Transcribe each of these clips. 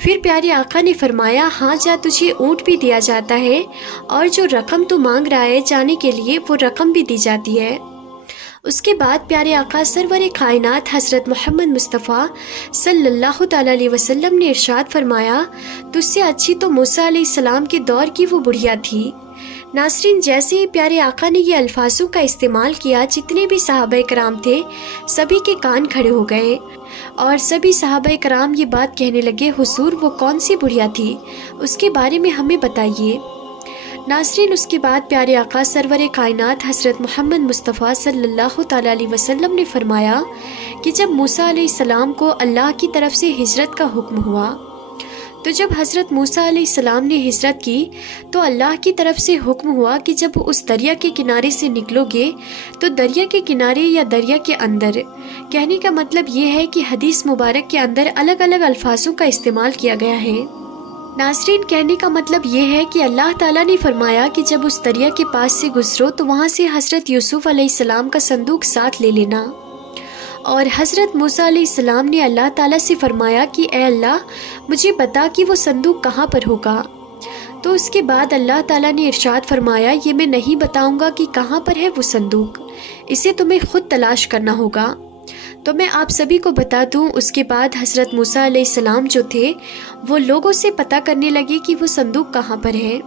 پھر پیارے آقا نے فرمایا ہاں جا تجھے اونٹ بھی دیا جاتا ہے اور جو رقم تو مانگ رہا ہے جانے کے لیے وہ رقم بھی دی جاتی ہے۔ اس کے بعد پیارے آقا سرور کائنات حضرت محمد مصطفیٰ صلی اللہ تعالیٰ علیہ وسلم نے ارشاد فرمایا تجھ سے اچھی تو موسیٰ علیہ السلام کے دور کی وہ بڑھیا تھی۔ ناظرین، جیسے ہی پیارے آقا نے یہ الفاظوں کا استعمال کیا جتنے بھی صحابہ کرام تھے سبھی کے کان کھڑے ہو گئے اور سبھی صحابہ کرام یہ بات کہنے لگے حضور وہ کون سی بڑھیا تھی، اس کے بارے میں ہمیں بتائیے۔ ناظرین، اس کے بعد پیارے آقا سرور کائنات حضرت محمد مصطفیٰ صلی اللہ تعالیٰ علیہ وسلم نے فرمایا کہ جب موسیٰ علیہ السلام کو اللہ کی طرف سے ہجرت کا حکم ہوا تو جب حضرت موسیٰ علیہ السلام نے ہجرت کی تو اللہ کی طرف سے حکم ہوا کہ جب اس دریا کے کنارے سے نکلو گے تو دریا کے کنارے یا دریا کے اندر، کہنے کا مطلب یہ ہے کہ حدیث مبارک کے اندر الگ الگ الفاظوں کا استعمال کیا گیا ہے۔ ناظرین، کہنے کا مطلب یہ ہے کہ اللہ تعالیٰ نے فرمایا کہ جب اس دریا کے پاس سے گزرو تو وہاں سے حضرت یوسف علیہ السلام کا صندوق ساتھ لے لینا، اور حضرت موسیٰ علیہ السلام نے اللہ تعالیٰ سے فرمایا کہ اے اللہ مجھے بتا کہ وہ صندوق کہاں پر ہوگا۔ تو اس کے بعد اللہ تعالیٰ نے ارشاد فرمایا یہ میں نہیں بتاؤں گا کہ کہاں پر ہے وہ صندوق، اسے تمہیں خود تلاش کرنا ہوگا۔ تو میں آپ سبھی کو بتا دوں، اس کے بعد حضرت موسیٰ علیہ السلام جو تھے وہ لوگوں سے پتہ کرنے لگے کہ وہ صندوق کہاں پر ہے۔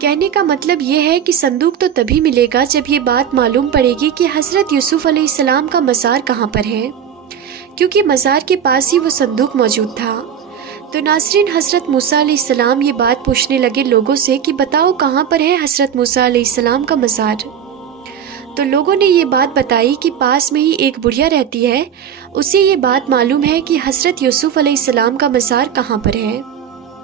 کہنے کا مطلب یہ ہے کہ صندوق تو تبھی ملے گا جب یہ بات معلوم پڑے گی کہ حضرت یوسف علیہ السلام کا مزار کہاں پر ہے، کیونکہ مزار کے پاس ہی وہ صندوق موجود تھا۔ تو ناظرین، حضرت موسیٰ علیہ السلام یہ بات پوچھنے لگے لوگوں سے کہ بتاؤ کہاں پر ہے حضرت موسیٰ علیہ السلام کا مزار۔ تو لوگوں نے یہ بات بتائی کہ پاس میں ہی ایک بڑھیا رہتی ہے، اسے یہ بات معلوم ہے کہ حضرت یوسف علیہ السلام کا مزار کہاں پر ہے۔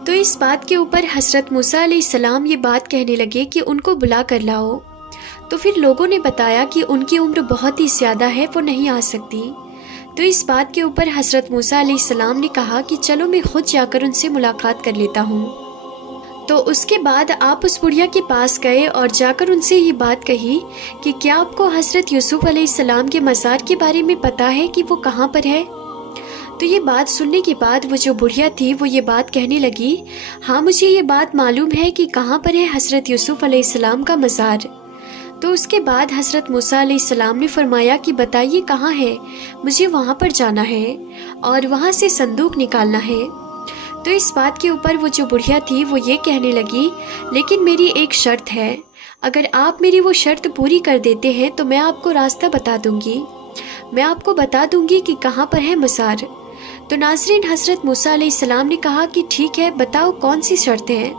تو اس بات کے اوپر حضرت موسیٰ علیہ السلام یہ بات کہنے لگے کہ ان کو بلا کر لاؤ۔ تو پھر لوگوں نے بتایا کہ ان کی عمر بہت ہی زیادہ ہے، وہ نہیں آ سکتی۔ تو اس بات کے اوپر حضرت موسیٰ علیہ السلام نے کہا کہ چلو میں خود جا کر ان سے ملاقات کر لیتا ہوں۔ تو اس کے بعد آپ اس بڑھیا کے پاس گئے اور جا کر ان سے یہ بات کہی کہ کیا آپ کو حضرت یوسف علیہ السلام کے مزار کے بارے میں پتہ ہے کہ وہ کہاں پر ہے؟ تو یہ بات سننے کے بعد وہ جو بڑھیا تھی وہ یہ بات کہنے لگی ہاں مجھے یہ بات معلوم ہے کہ کہاں پر ہے حضرت یوسف علیہ السلام کا مزار۔ تو اس کے بعد حضرت موسیٰ علیہ السلام نے فرمایا کہ بتائیے کہاں ہے، مجھے وہاں پر جانا ہے اور وہاں سے صندوق نکالنا ہے۔ تو اس بات کے اوپر وہ جو بڑھیا تھی وہ یہ کہنے لگی لیکن میری ایک شرط ہے، اگر آپ میری وہ شرط پوری کر دیتے ہیں تو میں آپ کو راستہ بتا دوں گی، میں آپ کو بتا دوں گی کہ کہاں پر ہے مزار۔ تو ناظرین، حضرت موسیٰ علیہ السلام نے کہا کہ ٹھیک ہے بتاؤ کون سی شرط ہے۔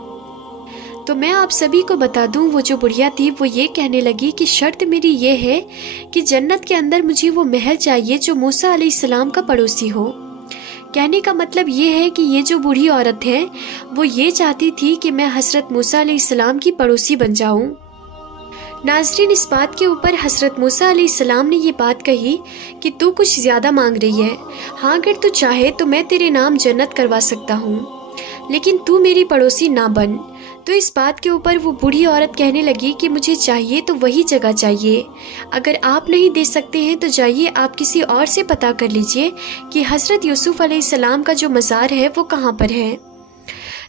تو میں آپ سبھی کو بتا دوں، وہ جو بڑھیا تھی وہ یہ کہنے لگی کہ شرط میری یہ ہے کہ جنت کے اندر مجھے وہ محل چاہیے جو موسیٰ علیہ السلام کا پڑوسی ہو۔ کہنے کا مطلب یہ ہے کہ یہ جو بوڑھی عورت ہے وہ یہ چاہتی تھی کہ میں حضرت موسیٰ علیہ السلام کی پڑوسی بن جاؤں۔ ناظرین، اس بات کے اوپر حضرت موسیٰ علیہ السلام نے یہ بات کہی کہ تو کچھ زیادہ مانگ رہی ہے، ہاں اگر تو چاہے تو میں تیرے نام جنت کروا سکتا ہوں، لیکن تو میری پڑوسی نہ بن۔ تو اس بات کے اوپر وہ بوڑھی عورت کہنے لگی کہ مجھے چاہیے تو وہی جگہ چاہیے، اگر آپ نہیں دے سکتے ہیں تو جائیے آپ کسی اور سے پتہ کر لیجئے کہ حضرت یوسف علیہ السلام کا جو مزار ہے وہ کہاں پر ہے۔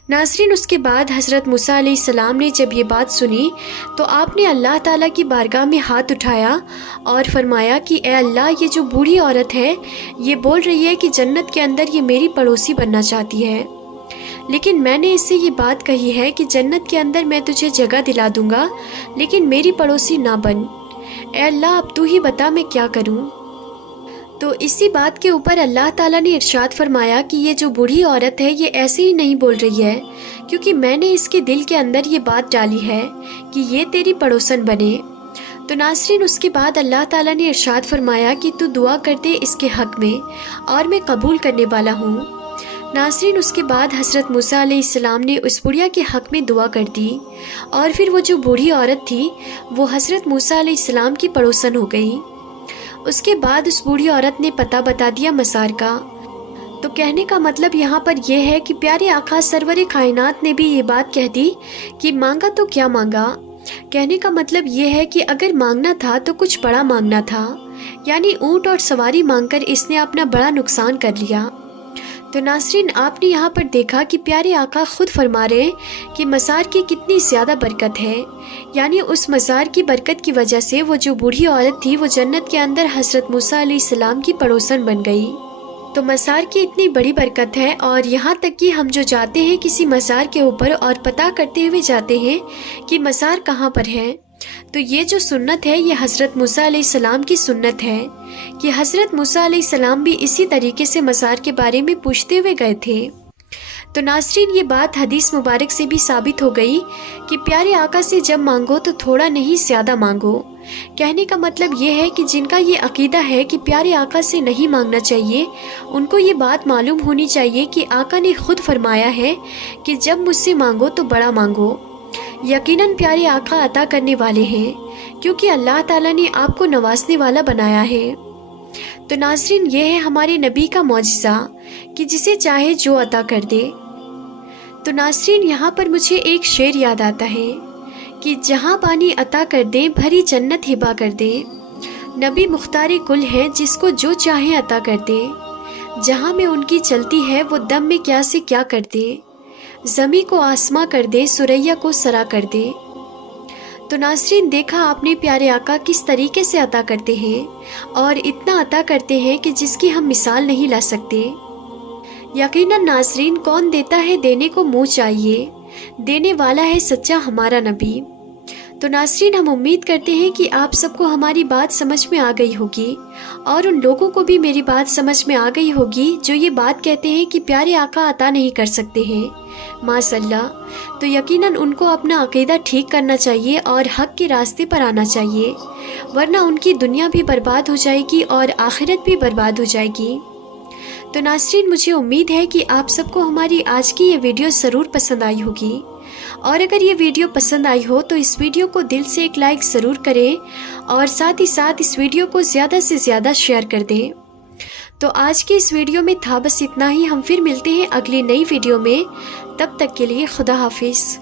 ناظرین، اس کے بعد حضرت موسیٰ علیہ السلام نے جب یہ بات سنی تو آپ نے اللہ تعالیٰ کی بارگاہ میں ہاتھ اٹھایا اور فرمایا کہ اے اللہ، یہ جو بوڑھی عورت ہے یہ بول رہی ہے کہ جنت کے اندر یہ میری پڑوسی بننا چاہتی ہے، لیکن میں نے اس سے یہ بات کہی ہے کہ جنت کے اندر میں تجھے جگہ دلا دوں گا لیکن میری پڑوسی نہ بن۔ اے اللہ، اب تو ہی بتا میں کیا کروں۔ تو اسی بات کے اوپر اللہ تعالیٰ نے ارشاد فرمایا کہ یہ جو بوڑھی عورت ہے یہ ایسے ہی نہیں بول رہی ہے، کیونکہ میں نے اس کے دل کے اندر یہ بات ڈالی ہے کہ یہ تیری پڑوسن بنے۔ تو ناظرین، اس کے بعد اللہ تعالیٰ نے ارشاد فرمایا کہ تو دعا کر دے اس کے حق میں اور میں قبول کرنے والا ہوں۔ ناظرین، اس کے بعد حضرت موسیٰ علیہ السلام نے اس بڑھیا کے حق میں دعا کر دی اور پھر وہ جو بوڑھی عورت تھی وہ حضرت موسیٰ علیہ السلام کی پڑوسن ہو گئی۔ اس کے بعد اس بوڑھی عورت نے پتہ بتا دیا مزار کا۔ تو کہنے کا مطلب یہاں پر یہ ہے کہ پیارے آقا سرور کائنات نے بھی یہ بات کہہ دی کہ مانگا تو کیا مانگا۔ کہنے کا مطلب یہ ہے کہ اگر مانگنا تھا تو کچھ بڑا مانگنا تھا، یعنی اونٹ اور سواری مانگ کر اس نے اپنا بڑا نقصان کر لیا۔ تو ناظرین آپ نے یہاں پر دیکھا کہ پیارے آقا خود فرما رہے ہیں کہ مزار کی کتنی زیادہ برکت ہے، یعنی اس مزار کی برکت کی وجہ سے وہ جو بوڑھی عورت تھی وہ جنت کے اندر حضرت موسیٰ علیہ السلام کی پڑوسن بن گئی۔ تو مزار کی اتنی بڑی برکت ہے، اور یہاں تک کہ ہم جو جاتے ہیں کسی مزار کے اوپر اور پتہ کرتے ہوئے جاتے ہیں کہ مزار کہاں پر ہے، تو یہ جو سنت ہے یہ حضرت موسیٰ علیہ السلام کی سنت ہے کہ حضرت موسیٰ علیہ السلام بھی اسی طریقے سے مزار کے بارے میں پوچھتے ہوئے گئے تھے۔ تو ناظرین یہ بات حدیث مبارک سے بھی ثابت ہو گئی کہ پیارے آقا سے جب مانگو تو تھوڑا نہیں زیادہ مانگو۔ کہنے کا مطلب یہ ہے کہ جن کا یہ عقیدہ ہے کہ پیارے آقا سے نہیں مانگنا چاہیے، ان کو یہ بات معلوم ہونی چاہیے کہ آقا نے خود فرمایا ہے کہ جب مجھ سے مانگو تو بڑا مانگو۔ یقیناً پیارے آقا عطا کرنے والے ہیں، کیونکہ اللہ تعالیٰ نے آپ کو نوازنے والا بنایا ہے۔ تو ناظرین یہ ہے ہمارے نبی کا معجزہ کہ جسے چاہے جو عطا کر دے۔ تو ناظرین یہاں پر مجھے ایک شعر یاد آتا ہے کہ جہاں پانی عطا کر دیں بھری جنت ہبا کر دیں، نبی مختار کل ہے جس کو جو چاہے عطا کر دیں، جہاں میں ان کی چلتی ہے وہ دم میں کیا سے کیا کر دیں، زمیں کو آسماں کر دے سریا کو سرا کر دے۔ تو ناظرین دیکھا آپ نے پیارے آقا کس طریقے سے عطا کرتے ہیں، اور اتنا عطا کرتے ہیں کہ جس کی ہم مثال نہیں لا سکتے۔ یقیناً ناظرین کون دیتا ہے دینے کو منہ چاہیے، دینے والا ہے سچا ہمارا نبی۔ تو ناظرین ہم امید کرتے ہیں کہ آپ سب کو ہماری بات سمجھ میں آ گئی ہوگی، اور ان لوگوں کو بھی میری بات سمجھ میں آ گئی ہوگی جو یہ بات کہتے ہیں کہ پیارے آقا عطا نہیں کر سکتے ہیں، ماشاء اللہ۔ تو یقیناً ان کو اپنا عقیدہ ٹھیک کرنا چاہیے اور حق کے راستے پر آنا چاہیے، ورنہ ان کی دنیا بھی برباد ہو جائے گی اور آخرت بھی برباد ہو جائے گی۔ تو ناظرین مجھے امید ہے کہ آپ سب کو ہماری آج کی یہ ویڈیو ضرور پسند آئی ہوگی، اور اگر یہ ویڈیو پسند آئی ہو تو اس ویڈیو کو دل سے ایک لائک ضرور کریں، اور ساتھ ہی ساتھ اس ویڈیو کو زیادہ سے زیادہ شیئر کر دیں۔ تو آج کے اس ویڈیو میں تھا بس اتنا ہی، ہم پھر ملتے ہیں اگلی نئی ویڈیو میں، تب تک کے لیے خدا حافظ۔